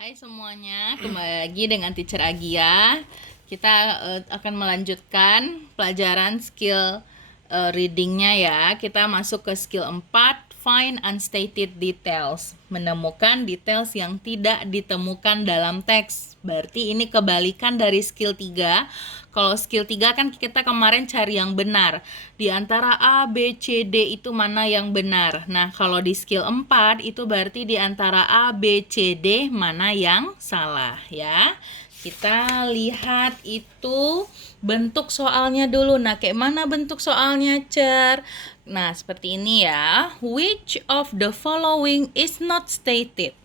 Hai semuanya, kembali lagi dengan Teacher Agia. Kita akan melanjutkan pelajaran skill readingnya ya. Kita masuk ke skill 4, find unstated details. Menemukan details yang tidak ditemukan dalam teks. Berarti ini kebalikan dari skill 3. Kalau skill 3 kan kita kemarin cari yang benar. Di antara A, B, C, D itu mana yang benar. Nah, kalau di skill 4 itu berarti di antara A, B, C, D mana yang salah ya. Kita lihat itu bentuk soalnya dulu. Nah, kayak mana bentuk soalnya, Cer? Nah, seperti ini ya. Which of the following is not stated?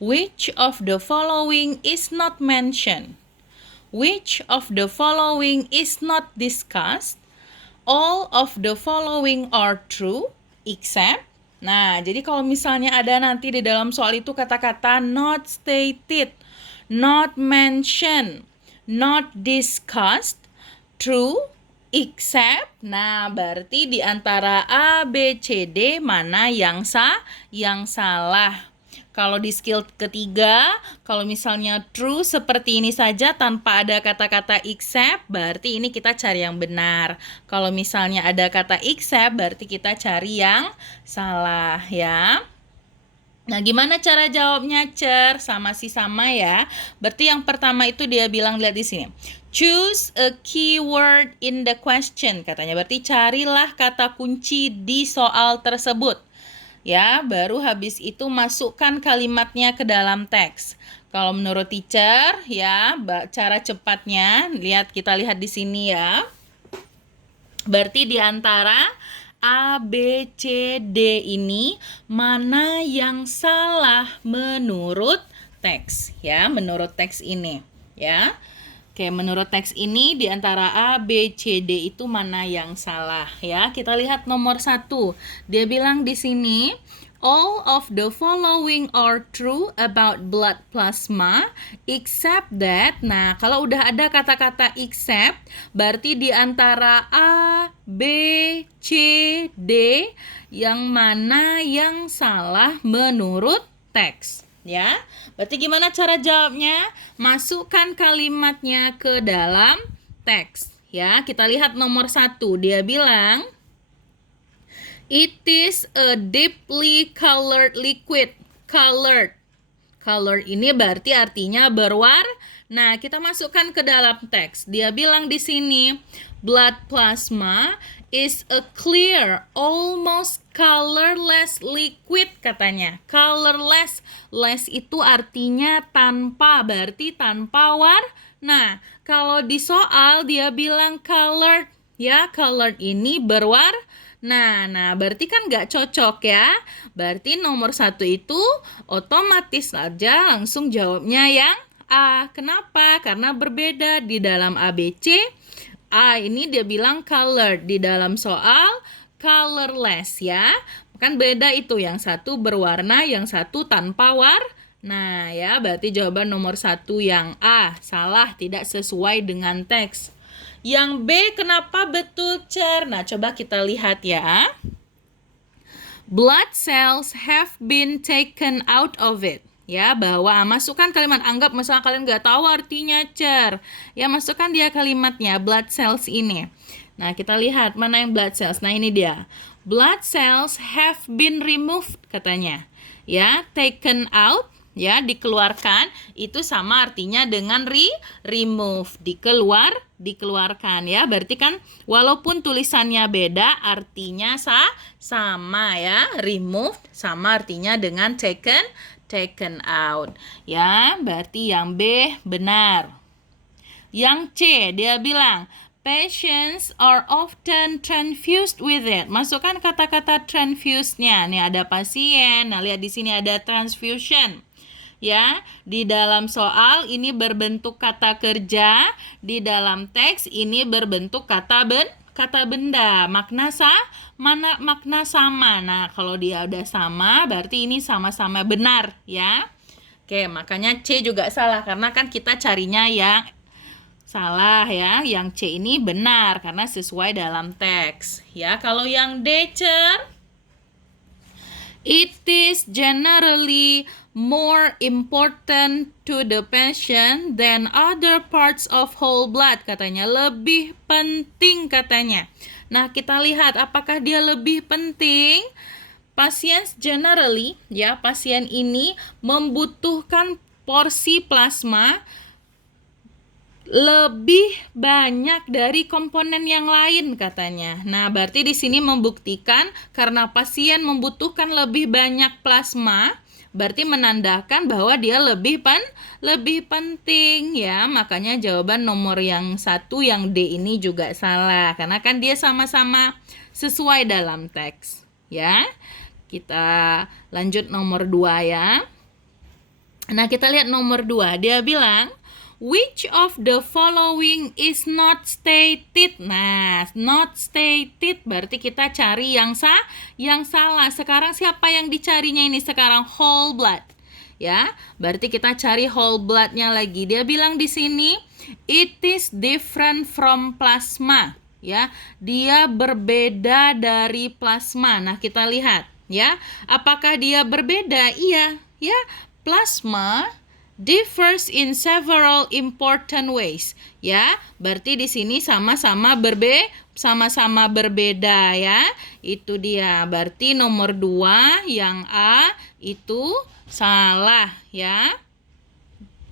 Which of the following is not mentioned? Which of the following is not discussed? All of the following are true except. Nah, jadi kalau misalnya ada nanti di dalam soal itu kata-kata not stated, not mentioned, not discussed, true, except. Nah, berarti di antara A, B, C, D mana yang salah. Kalau di skill ketiga, kalau misalnya true seperti ini saja tanpa ada kata-kata except, berarti ini kita cari yang benar. Kalau misalnya ada kata except, berarti kita cari yang salah ya. Nah, gimana cara jawabnya, Cer? Sama ya. Berarti yang pertama itu dia bilang, lihat di sini. Choose a keyword in the question, katanya. Berarti carilah kata kunci di soal tersebut. Ya, baru habis itu masukkan kalimatnya ke dalam teks. Kalau menurut teacher, ya, cara cepatnya, kita lihat di sini ya. Berarti di antara A, B, C, D ini mana yang salah menurut teks, ya, menurut teks ini, ya. Oke, menurut teks ini di antara A, B, C, D itu mana yang salah ya? Kita lihat nomor 1. Dia bilang di sini, all of the following are true about blood plasma except that. Nah, kalau udah ada kata-kata except, berarti di antara A, B, C, D yang mana yang salah menurut teks. Ya, berarti gimana cara jawabnya? Masukkan kalimatnya ke dalam teks. Ya, kita lihat nomor 1. Dia bilang, it is a deeply colored liquid. Colored. Color ini berarti artinya berwarna. Nah, kita masukkan ke dalam teks. Dia bilang di sini, blood plasma is a clear, almost colorless liquid, katanya. Colorless. Less itu artinya tanpa, berarti tanpa warna. Nah, kalau di soal dia bilang colored, ya, colored ini berwarna. Nah, berarti kan nggak cocok ya. Berarti nomor 1 itu otomatis saja langsung jawabnya yang A. Kenapa? Karena berbeda di dalam ABC. A ini dia bilang colored, di dalam soal colorless ya. Kan beda itu, yang satu berwarna, yang satu tanpa warna. Nah ya, berarti jawaban nomor 1 yang A. Salah, tidak sesuai dengan teks. Yang B kenapa betul, Cer? Nah, coba kita lihat ya. Blood cells have been taken out of it. Ya, bahwa masukkan kalimat, anggap misalnya kalian nggak tahu artinya, Cer. Ya, masukkan dia kalimatnya, blood cells ini. Nah, kita lihat mana yang blood cells. Nah, ini dia. Blood cells have been removed, katanya. Ya, taken out, ya, dikeluarkan, itu sama artinya dengan remove, dikeluarkan ya. Berarti kan walaupun tulisannya beda, artinya sama ya. Remove sama artinya dengan taken out ya. Berarti yang B benar. Yang C dia bilang patients are often transfused with it. Masukkan kata-kata transfused-nya. Nih ada pasien. Nah, lihat di sini ada transfusion. Ya, di dalam soal ini berbentuk kata kerja, di dalam teks ini berbentuk kata benda. Makna sama. Nah, kalau dia udah sama, berarti ini sama-sama benar, ya. Oke, makanya C juga salah karena kan kita carinya yang salah ya. Yang C ini benar karena sesuai dalam teks. Ya, kalau yang D, Cer, it is generally more important to the patient than other parts of whole blood, katanya. Lebih penting katanya. Nah, kita lihat apakah dia lebih penting. Pasien generally, ya, pasien ini membutuhkan porsi plasma lebih banyak dari komponen yang lain katanya. Nah, berarti di sini membuktikan karena pasien membutuhkan lebih banyak plasma, berarti menandakan bahwa dia lebih penting ya. Makanya jawaban nomor yang 1 yang D ini juga salah karena kan dia sama-sama sesuai dalam teks ya. Kita lanjut nomor 2 ya. Nah, kita lihat nomor 2. Dia bilang, which of the following is not stated? Nah, not stated berarti kita cari yang salah. Sekarang siapa yang dicarinya ini? Sekarang whole blood. Ya, berarti kita cari whole blood-nya lagi. Dia bilang di sini, it is different from plasma. Ya, dia berbeda dari plasma. Nah, kita lihat ya, apakah dia berbeda? Iya, ya. Plasma differs in several important ways. Ya, berarti di sini sama-sama berbeda ya. Itu dia. Berarti nomor 2 yang A itu salah ya.